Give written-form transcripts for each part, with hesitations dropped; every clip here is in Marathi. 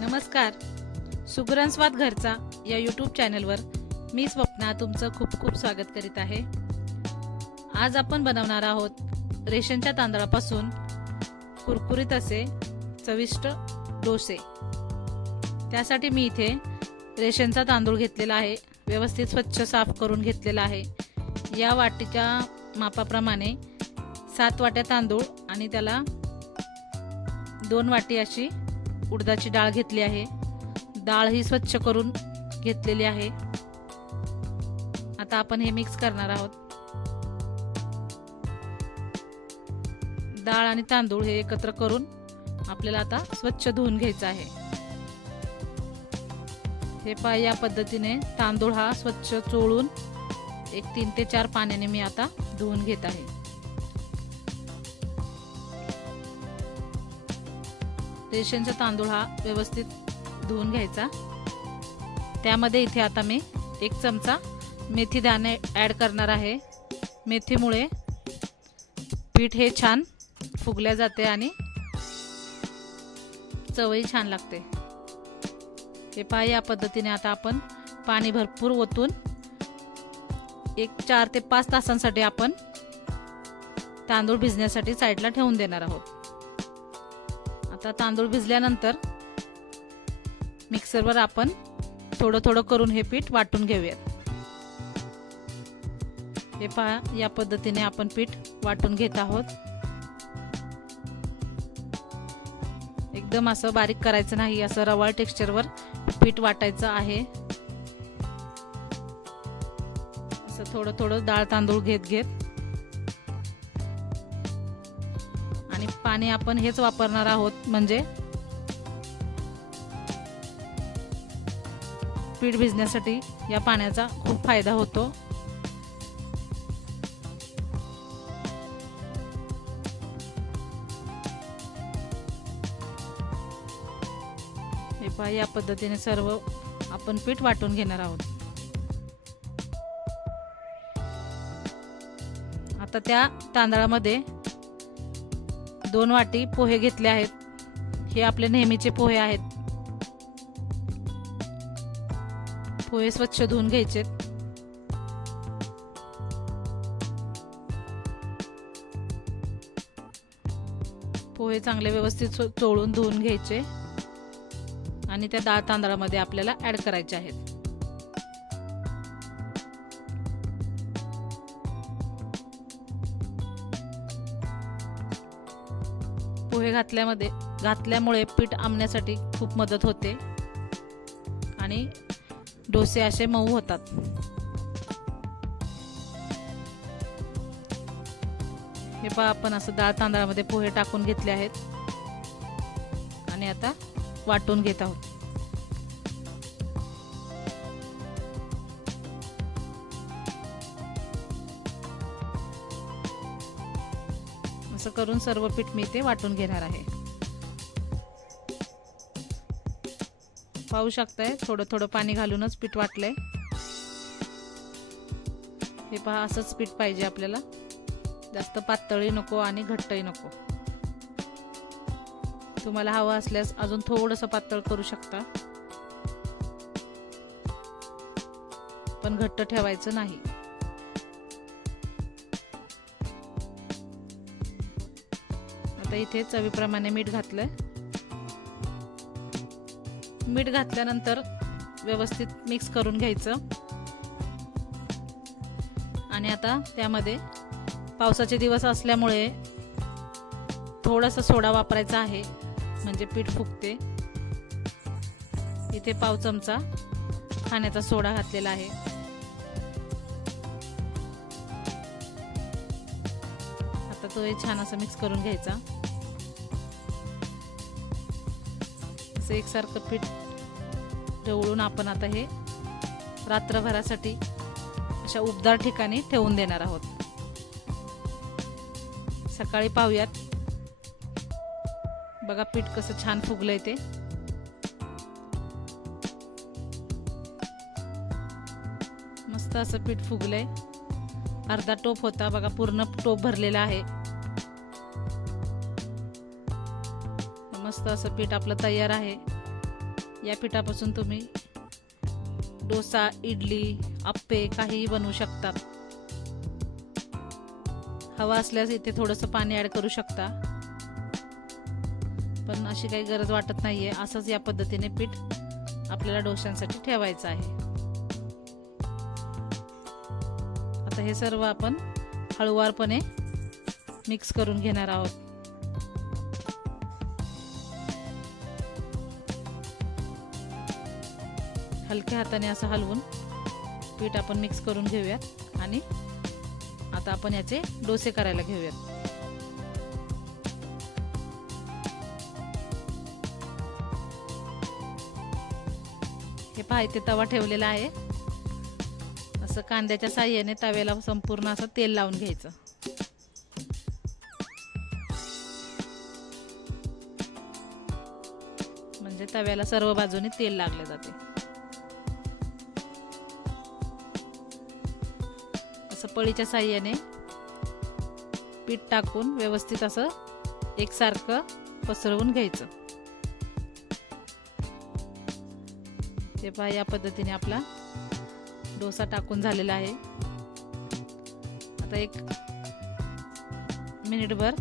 नमस्कार. सुगरण स्वाद घरचा या यूट्यूब चॅनलवर मी स्वप्ना तुमचं खूप खूप स्वागत करीत आहे. आज आपण बनवणार आहोत रेशनच्या तांदळापासून कुरकुरीत असे चविष्ट डोसे. त्यासाठी मी इथे रेशनचा तांदूळ घेतलेला आहे. व्यवस्थित स्वच्छ साफ करून घेतलेला आहे. या वाटीच्या मापाप्रमाणे 7 वाट्या तांदूळ आणि त्याला 2 वाटी अशी उडदाची डाळ घेतली आहे. डाळ ही स्वच्छ करून घेतलेली आहे. आता आपण हे मिक्स करणार आहोत. डाळ आणि तांदूळ हे एकत्र करून आपल्याला आता स्वच्छ धुवून घ्यायचं आहे. हे पहा, या पद्धतीने तांदूळ हा स्वच्छ चोळून 3 ते 4 पाण्याने मी आता धुवून घेत आहे. रेशनचा तांदूळ हा व्यवस्थित धुवून घ्यायचा. त्यामध्ये इथे आता मी 1 चमचा मेथी दाणे ॲड करणार आहे. मेथीमुळे पीठ हे छान फुगल्या जाते आणि चवही छान लागते. हे पहा, या पद्धतीने आता आपण पाणी भरपूर ओतून 4 ते 5 तासांसाठी आपण तांदूळ भिजण्यासाठी साईडला ठेवून देणार आहोत. आता तांदूळ भिजल्यानंतर मिक्सरवर आपण थोडं थोडं करून हे पीठ वाटून घेऊयात. हे पहा, या पद्धतीने आपण पीठ वाटून घेत आहोत. एकदम असं बारीक करायचं नाही, असं रवाळ टेक्स्चरवर पीठ वाटायचं आहे. असं थोडं थोडं डाळ तांदूळ घेत आणि पाणी आपण हेच वापरणार आहोत, म्हणजे पीठ भिजण्यासाठी या पाण्याचा खूप फायदा होतो. हे पहा, या पद्धतीने सर्व आपण पीठ वाटून घेणार आहोत. आता त्या तांदळामध्ये 2 वाटी पोहे घेतले आहेत. हे आपले नेहमीचे पोहे आहेत. पोहे स्वच्छ धुवून घ्यायचे. पोहे चांगले व्यवस्थित चोळून धुवून घ्यायचे आणि त्या डाळ तांदळामध्ये आपल्याला ऍड करायचे आहेत. पोहे घातल्यामुळे पीठ आंबण्यासाठी खूप मदत होते आणि डोसे असे मऊ होतात. हे पहा, आपण असं डाळ तांदळामध्ये पोहे टाकून घेतले आहेत आणि आता वाटून घेत आहोत. असं करून सर्व पीठ मी ते वाटून घेणार आहे. पाहू शकताय, थोडं थोडं पाणी घालूनच पीठ वाटलंय. हे पहा, असंच पीठ पाहिजे आपल्याला. जास्त पातळही नको आणि घट्टही नको. तुम्हाला हवं असल्यास अजून थोडंसं पातळ करू शकता, पण घट्ट ठेवायचं नाही. आता इथे चवीप्रमाणे मीठ घातलंय. मीठ घातल्यानंतर व्यवस्थित मिक्स करून घ्यायचं आणि आता त्यामध्ये पावसाचे दिवस असल्यामुळे थोडासा सोडा वापरायचा आहे, म्हणजे पीठ फुगते. इथे पाव चमचा खाण्याचा सोडा घातलेला आहे. आता तो छान असं मिक्स करून घ्यायचा. असं एकसारखं पीठ ढवळून आपण आता हे रात्रभरासाठी अशा उबदार ठिकाणी ठेवून देणार आहोत. सकाळी पाहूयात. बघा, पीठ कसं छान फुगलंय ते. मस्त असं पीठ फुगलंय. अर्धा टोप होता, बघा पूर्ण टोप भरलेला आहे. मस्त असं पीठ आपलं तयार आहे. या पिठापासून तुम्ही डोसा, इडली, आप्पे काहीही बनवू शकतात। हवा असल्यास इथे थोडंसं पाणी ॲड करू शकता, पण अशी काही गरज वाटत नाहीये। असंच या पद्धतीने पीठ आपल्याला डोशांसाठी ठेवायचं आहे। आता हे सर्व आपण हळूवारपणे मिक्स करून घेणार आहोत। हलक्या हाताने असं हलवून पीठ आपण मिक्स करून घेऊयात आणि आता आपण याचे डोसे करायला घेऊयात। हे पहा, इथे तवा ठेवलेला आहे। असं कांद्याच्या साहाय्याने तव्याला संपूर्ण असं तेल लावून घ्यायचं। म्हणजे तव्याला सर्व बाजूने तेल लागले जाते। असं पळीच्या साहाय्याने पीठ टाकून व्यवस्थित असं एकसारखं पसरवून घ्यायचं। हे पहा, या पद्धतीने आपला डोसा टाकून झालेला आहे। आता 1 मिनिटभर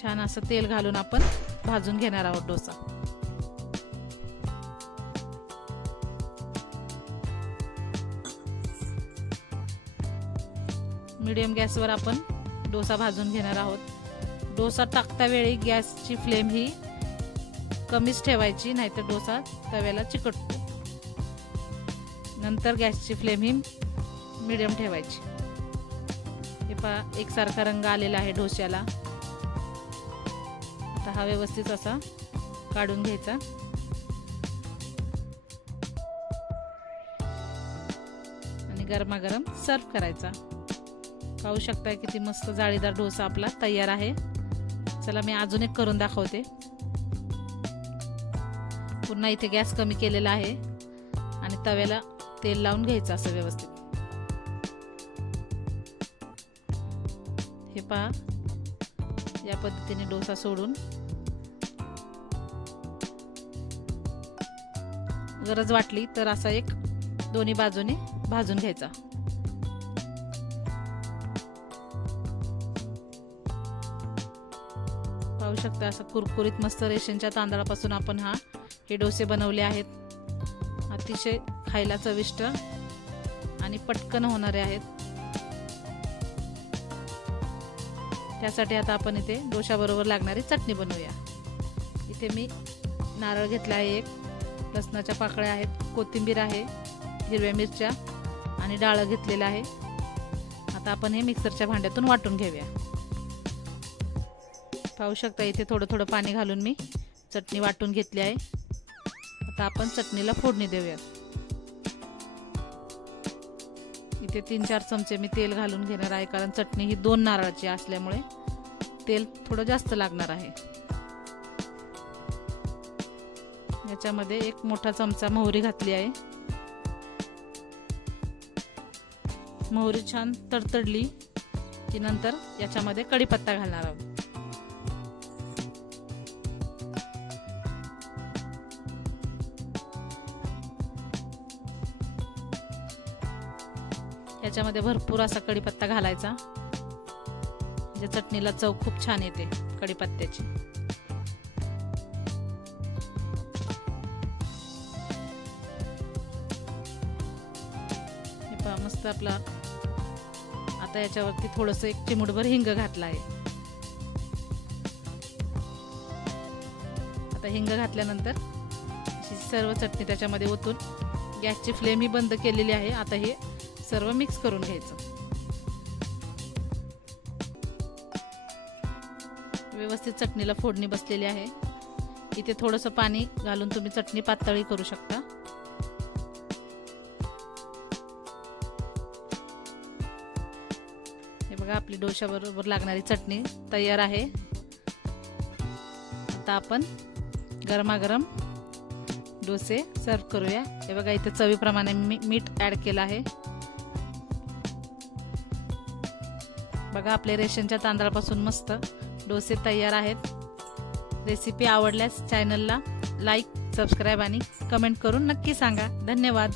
छान असं तेल घालून आपण भाजून घेणार आहोत डोसा। मीडियम गॅसवर आपण डोसा भाजून घेणार आहोत। डोसा टाकता वेळी गॅसची फ्लेम ही कमीच ठेवायची, नाहीतर डोसा तव्याला चिकटतो। नंतर गॅसची फ्लेम ही मीडियम ठेवायची। हे पहा, एकसारखा रंग आलेला आहे डोश्याला। आता हा व्यवस्थित असा काढून घ्यायचा आणि गरमागरम सर्व करायचा। पाहू शकताय किती मस्त जाळीदार डोसा आपला तयार आहे। चला मी अजून एक करून दाखवते। पुन्हा इथे गॅस कमी केलेला आहे आणि तव्याला तेल लावून घ्यायचं असं व्यवस्थित। हे पहा, या पद्धतीने डोसा सोडून गरज वाटली तर असा एक दोन्ही बाजूने भाजून घ्यायचा। पाहू शकता असं कुरकुरीत मस्त रेशनच्या तांदळापासून आपण हे डोसे बनवले आहेत। अतिशय खायला चविष्ट आणि पटकन होणारे आहेत। त्यासाठी आता आपण इथे डोशाबरोबर लागणारी चटणी बनवूया। इथे मी नारळ घेतला आहे, 1 लसणाच्या पाकळ्या आहेत, कोथिंबीर आहे, हिरव्या मिरच्या आणि डाळ घेतलेला आहे। आता आपण हे मिक्सरच्या भांड्यातून वाटून घेऊया। पाहू शकता इथे थोडं थोडं पाणी घालून मी चटणी वाटून घेतली आहे। आता आपण चटणीला फोडणी देऊया। इथे 3-4 चमचे मी तेल घालून घेणार आहे, कारण चटणी ही 2 नारळाची असल्यामुळे तेल थोडं जास्त लागणार आहे। याच्यामध्ये 1 मोठा चमचा मोहरी घातली आहे। मोहरी छान तडतडली की नंतर याच्यामध्ये कढीपत्ता घालणार आहोत। याच्यामध्ये भरपूर असा कढीपत्ता घालायचा, म्हणजे चटणीला चव खूप छान येते कढीपत्त्याची। हे पहा, मस्त आपला आता याच्यावरती थोडंसं 1 चिमूटभर हिंग घातला आहे। आता हिंग घातल्यानंतर सर्व चटणी त्याच्यामध्ये ओतून गॅसची फ्लेम ही बंद केलेली आहे। आता हे सर्व मिक्स करून घ्यायचं। व्यवस्थित चटणीला फोडणी बसलेली आहे। इथे थोडंसं पाणी घालून तुम्ही चटणी पातळी करू शकता। हे बघा, आपली डोशाबरोबर लागणारी चटणी तयार आहे। आता आपण गरमागरम डोसे सर्व करूया। हे बघा, इथे चवीप्रमाणे मीठ ॲड केलं आहे। बघा, आपले रेशनच्या तांदळापासून मस्त डोसे तयार आहेत। रेसिपी आवडल्यास चॅनलला लाईक, सबस्क्राईब आणि कमेंट करून नक्की सांगा. धन्यवाद.